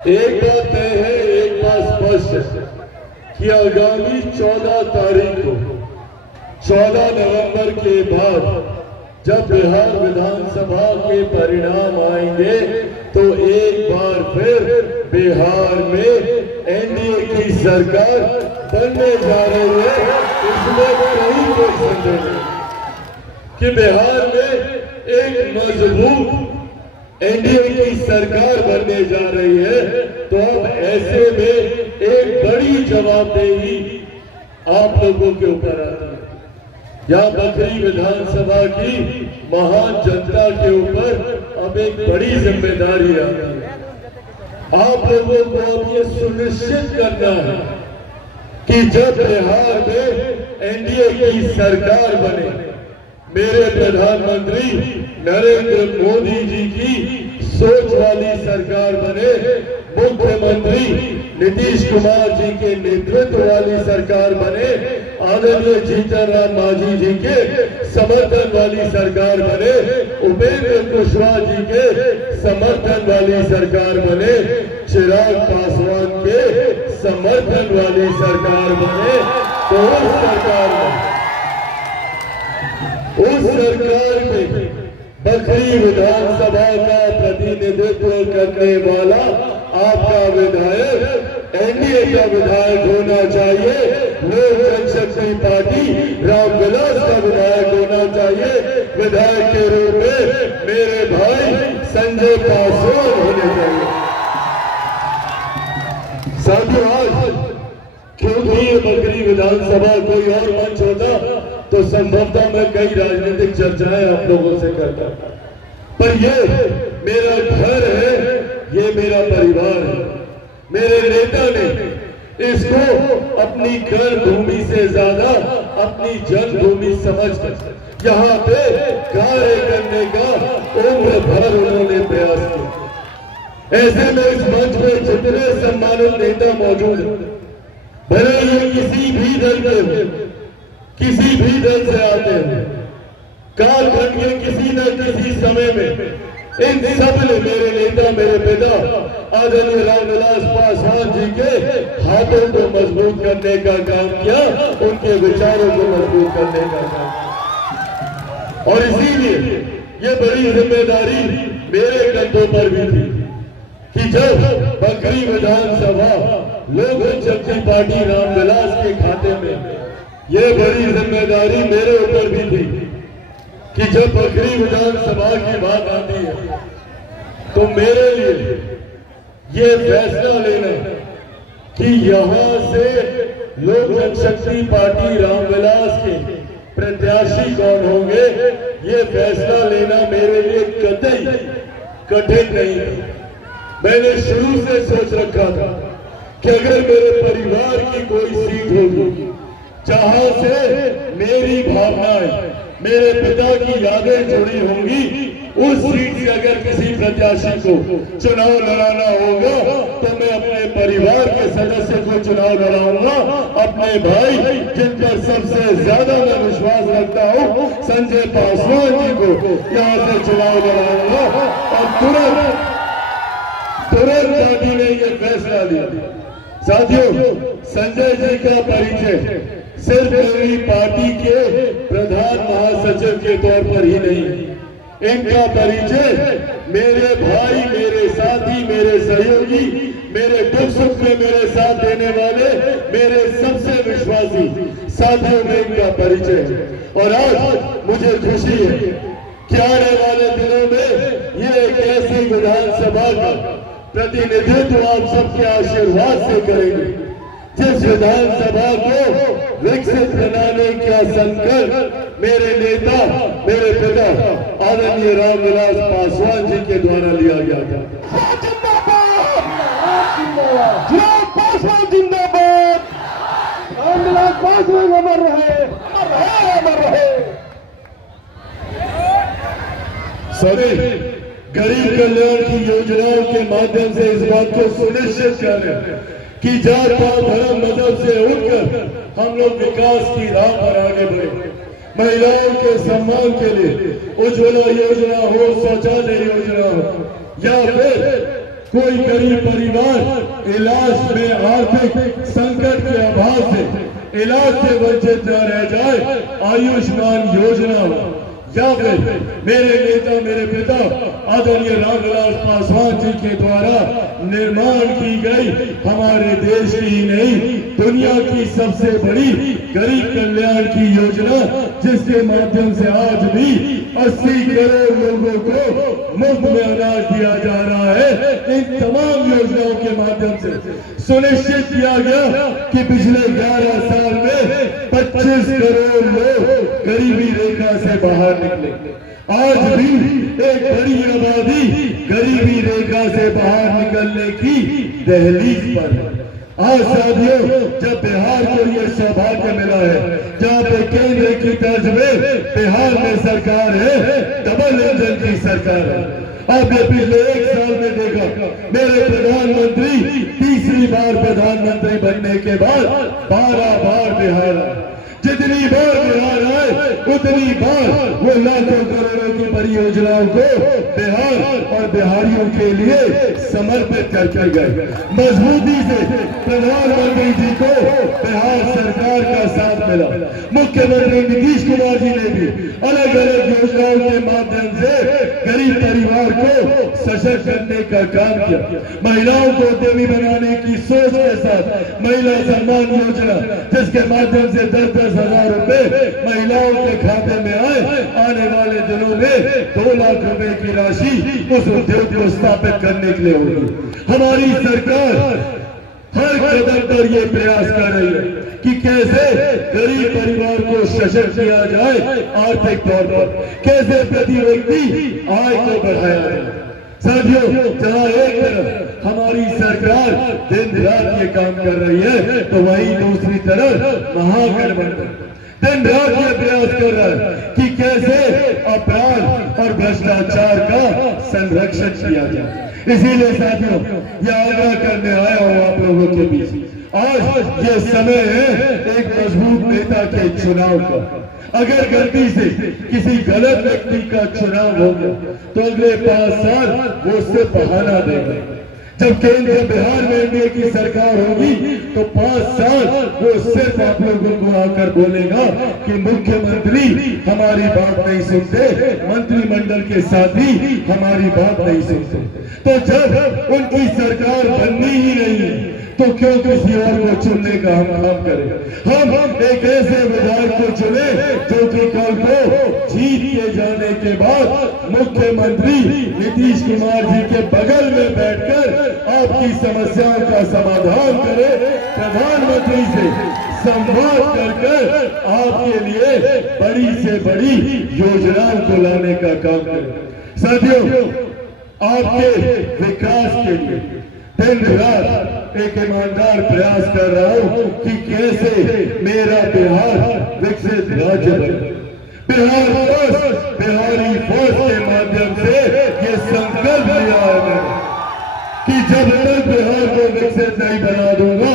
एक बात तय है, एक बात स्पष्ट है कि आगामी 14 तारीख को 14 नवंबर के बाद जब बिहार विधानसभा के परिणाम आएंगे तो एक बार फिर बिहार में एनडीए की सरकार बनने जा रही है। इसमें कहीं कोई संदेह नहीं कि बिहार में एक मजबूत एनडीए की सरकार बनने जा रही है। तो अब ऐसे में एक बड़ी जवाबदेही आप लोगों के ऊपर आती है। यहाँ बखरी विधानसभा की महान जनता के ऊपर अब एक बड़ी जिम्मेदारी आती है। आप लोगों को अब ये सुनिश्चित करना है कि जब बिहार में एनडीए की सरकार बने, मेरे प्रधानमंत्री नरेंद्र मोदी जी की सोच वाली सरकार बने, मुख्यमंत्री नीतीश कुमार जी के नेतृत्व वाली सरकार बने, आदरणीय जीतन राम मांझी जी के समर्थन वाली सरकार बने, उपेंद्र कुशवाहा जी के समर्थन वाली सरकार बने, चिराग पासवान के समर्थन वाली सरकार बने। तो उस सरकार में बखरी विधानसभा का प्रतिनिधित्व करने वाला आपका विधायक एनडीए का विधायक होना चाहिए, लोक जनशक्ति पार्टी रामविलास का विधायक होना चाहिए। विधायक के रूप में मेरे भाई संजय पासवान होने चाहिए। साथियों, आज क्योंकि ये बखरी विधानसभा कोई और मंच होता तो संभवतः मैं कई राजनीतिक चर्चाएं आप लोगों से करता, पर ये मेरा घर है, ये मेरा परिवार है। मेरे नेता ने इसको अपनी घर भूमि से ज्यादा अपनी जन्मभूमि समझकर यहाँ पे कार्य करने का उम्र भर उन्होंने प्रयास किया। ऐसे में इस मंच पे जितने सम्मानित नेता मौजूद हैं, भले ही किसी भी दल के किसी भी दल से आते हैं, कालखंड के किसी न किसी समय में इन सब ने मेरे नेता, मेरे पिता आदरणीय रामविलास पासवान जी के हाथों को मजबूत करने का काम किया, उनके विचारों को मजबूत करने का काम किया। और इसीलिए ये बड़ी जिम्मेदारी मेरे कंधों पर भी थी कि जब बखरी विधानसभा लोक जनशक्ति पार्टी रामविलास के खाते में, ये बड़ी जिम्मेदारी मेरे ऊपर भी थी कि जब बखरी विधानसभा की बात आती है तो मेरे लिए ये फैसला लेना कि यहां से लोक जनशक्ति पार्टी रामविलास के प्रत्याशी कौन होंगे, ये फैसला लेना मेरे लिए कतई कठिन नहीं था। मैंने शुरू से सोच रखा था कि अगर मेरे परिवार की कोई सीट होगी जहां से मेरी भावनाएं, मेरे पिता की यादें जुड़ी होंगी, उस सीट से अगर किसी प्रत्याशी को चुनाव लड़ाना होगा तो मैं अपने परिवार के सदस्य को चुनाव लड़ाऊंगा, अपने भाई जिन पर सबसे ज्यादा मैं विश्वास रखता हूं संजय पासवान जी को यहां से चुनाव लड़ाऊंगा। और तुरंत पार्टी ने यह फैसला लिया। साथियों, संजय जी का परिचय सिर्फ मेरी पार्टी के प्रधान महासचिव के तौर पर ही नहीं, इनका परिचय मेरे भाई, मेरे साथी, मेरे सहयोगी, मेरे दुख सुख में मेरे साथ देने वाले, मेरे सबसे विश्वासी साथियों में इनका परिचय है। और आज मुझे खुशी है कि आने वाले दिनों में ये एक ऐसी विधानसभा का प्रतिनिधित्व आप सबके आशीर्वाद से करेंगे जिस विधानसभा को विकसित बनाने का संकल्प मेरे नेता, मेरे पिता आदरणीय रामविलास पासवान जी के द्वारा लिया गया था। जिंदाबाद, रामविलास पासवान अमर रहे, अमर रहे। सभी गरीब कल्याण की योजनाओं के माध्यम से इस बात को सुनिश्चित करें कि जात पात धर्म मजहब से उठकर हम लोग विकास की राह पर आगे बढ़े। महिलाओं के सम्मान के लिए उज्ज्वला योजना हो, शौचालय योजना हो, या फिर कोई गरीब परिवार इलाज में आर्थिक संकट के अभाव से इलाज से वंचित न रह जाए, आयुष्मान योजना या फिर मेरे नेता मेरे पिता आदरणीय रामविलास पासवान जी के द्वारा निर्माण की गई हमारे देश की ही नहीं दुनिया की सबसे बड़ी गरीब कल्याण की योजना, जिसके माध्यम से आज भी 80 करोड़ लोगों को मुफ्त में अनाज दिया जा रहा है। इन तमाम योजनाओं के माध्यम से सुनिश्चित किया गया कि पिछले 11 साल में 25 करोड़ लोग गरीबी रेखा से बाहर निकले। आज भी एक बड़ी आबादी गरीबी रेखा से बाहर निकलने की दहलीज पर है। आज साथियों, जब बिहार को यह सौभाग्य मिला है, जहाँ पे केंद्र की तर्ज में बिहार में सरकार है, डबल इंजन की सरकार है। आपने पिछले 1 साल में देखा मेरे प्रधानमंत्री तीसरी बार प्रधानमंत्री बनने के बाद 12 बार बिहार आए। जितनी बार बिहार आए उतनी बार वो लाखों करोड़ों की परियोजनाओं को बिहार और बिहारियों के लिए समर्पित करके गए। मजबूती से प्रधानमंत्री जी को बिहार सरकार का साथ मिला। मुख्यमंत्री नीतीश कुमार जी ने भी अलग अलग योजनाओं के माध्यम से गरीब परिवार को सशक्त करने का काम किया। महिलाओं को उद्यमी बनाने की सोच के साथ महिला सम्मान योजना, जिसके माध्यम से 10-10 हजार रुपए महिलाओं के खाते में आए, आने वाले दिनों में 2 लाख रुपए की राशि उस उद्योग को स्थापित करने के लिए होगी। हमारी सरकार हर कदम पर यह प्रयास कर रही है कि कैसे गरीब परिवार को सशक्त किया जाए, आर्थिक तौर पर कैसे प्रति व्यक्ति आय को बढ़ाया जाए। साथियों, जहां एक तरफ हमारी सरकार दिन रात ये काम कर रही है, तो वहीं दूसरी तरफ महागठबंधन दिन रात ये प्रयास कर रहा है कि कैसे अपराध और भ्रष्टाचार का संरक्षण किया जाए। इसीलिए साथियों, ये आग्रह करने आया हूं आप लोगों के बीच, आज ये समय है एक मजबूत नेता के चुनाव का। अगर गलती से किसी गलत व्यक्ति का चुनाव हो गया तो अगले 5 साल वो उससे बहाना देगा। जब केंद्र बिहार में एनडीए की सरकार होगी तो 5 साल वो सिर्फ आप लोगों को आकर बोलेगा कि मुख्यमंत्री हमारी बात नहीं सुनते, मंत्रिमंडल के साथी हमारी बात नहीं सुनते। तो जब उनकी सरकार बननी ही नहीं है तो क्यों किसी और को चुनने का हम काम करें। हम एक ऐसे विधायक को चुने जो कि कल को जीत के जाने के बाद मुख्यमंत्री नीतीश कुमार जी के बगल में बैठकर आपकी समस्याओं का समाधान करे, प्रधानमंत्री से संवाद कर आपके लिए बड़ी से बड़ी योजनाओं को लाने का काम करे। साथियों, आपके विकास के लिए दिन रात एक ईमानदार प्रयास कर रहा हूं कि कैसे मेरा बिहार विकसित राज्य बने। बिहार फर्स्ट, बिहारी फर्स्ट के माध्यम से ये संकल्प लिया है मैंने कि जब तक बिहार को विकसित नहीं बना दूंगा,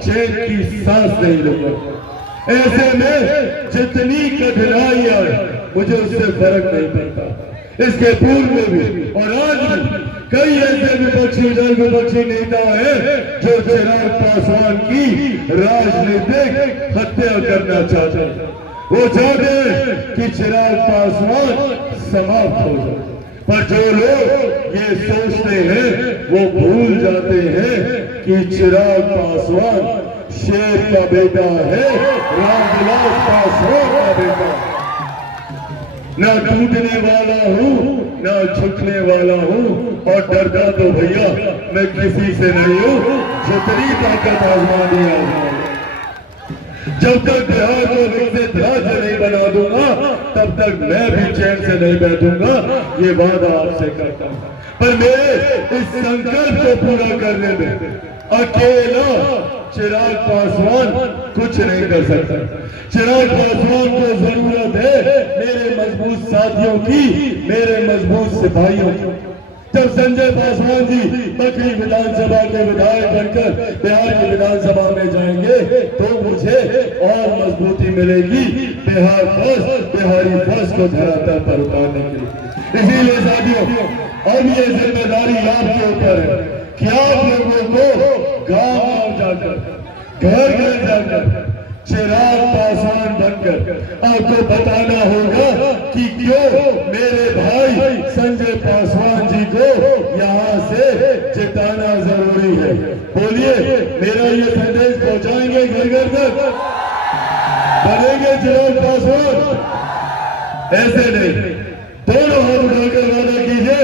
चैन की सांस नहीं लूंगा। ऐसे में जितनी कठिनाई आए मुझे उससे फर्क नहीं पड़ता। इसके पूर्व में भी और आज भी कई ऐसे विपक्षी नेता हैं जो चिराग पासवान की राजनीतिक हत्या करना चाहते हैं। वो चाहते हैं कि चिराग पासवान समाप्त हो जाए, पर जो लोग ये सोचते हैं वो भूल जाते हैं कि चिराग पासवान शेर का बेटा है, रामविलास पासवान का बेटा। ना टूटने वाला हूँ ना झुकने वाला हूँ, और डरता तो भैया मैं किसी से नहीं हूँ, जितनी ताकत आजमानी आजमानी। जब तक बिहार को विकसित राज्य नहीं बना दूंगा तब तक मैं भी चैन से नहीं बैठूंगा, ये वादा आपसे करता हूँ। पर मेरे इस संकल्प को पूरा करने में अकेला चिराग पासवान कुछ नहीं कर सकता। चिराग पासवान को जरूरत है मेरे मजबूत साथियों की, मेरे मजबूत सिपाहियों की। जब संजय पासवान जी बकरी विधानसभा के विधायक बनकर बिहार की विधानसभा में जाएंगे तो मुझे और मजबूती मिलेगी बिहार फर्स्ट, बिहारी फर्स्ट को धरातल पर उतारने के लिए। इसीलिए साथियों, अब ये जिम्मेदारी आपके ऊपर है कि आप लोगों को आपको बताना होगा कि क्यों मेरे भाई संजय पासवान जी को यहाँ से जिताना जरूरी है। बोलिए, मेरा ये संदेश पहुंचाएंगे घर घर तक? बनेंगे चिराग पासवान? ऐसे नहीं, दोनों हाथ उठाकर वादा कीजिए,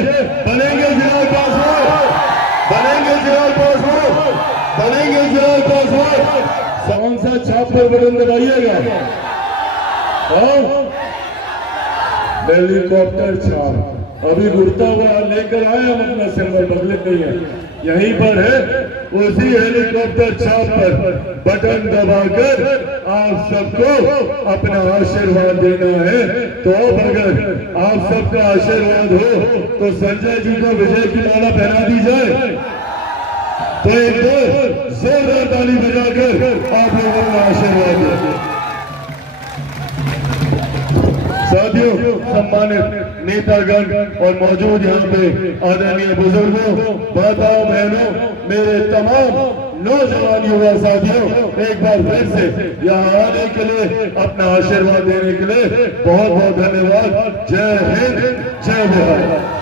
बनेंगे चिराग पासवान, बनेंगे चिराग पासवान, बनेंगे चिराग पासवान। कौन सा छाप पर बटन दबाइएगा? हेलीकॉप्टर छाप अभी उड़ता हुआ लेकर आए हम, अपना सिंबल बदले नहीं है, यहीं पर है। उसी हेलीकॉप्टर छाप पर बटन दबाकर आप सबको अपना आशीर्वाद देना है। तो अब अगर आप सबका आशीर्वाद हो तो संजय जी को विजय की माला पहना दी जाए। तो एक बार जोरदार ताली बजाकर आप लोगों का आशीर्वाद दें। साथियों, सम्मानित नेतागण और मौजूद यहाँ पे आदरणीय बुजुर्गों, माताओं, बहनों, मेरे तमाम नौजवान युवा साथियों, एक बार फिर से यहाँ आने के लिए, अपना आशीर्वाद देने के लिए बहुत बहुत धन्यवाद। जय हिंद, जय बिहार।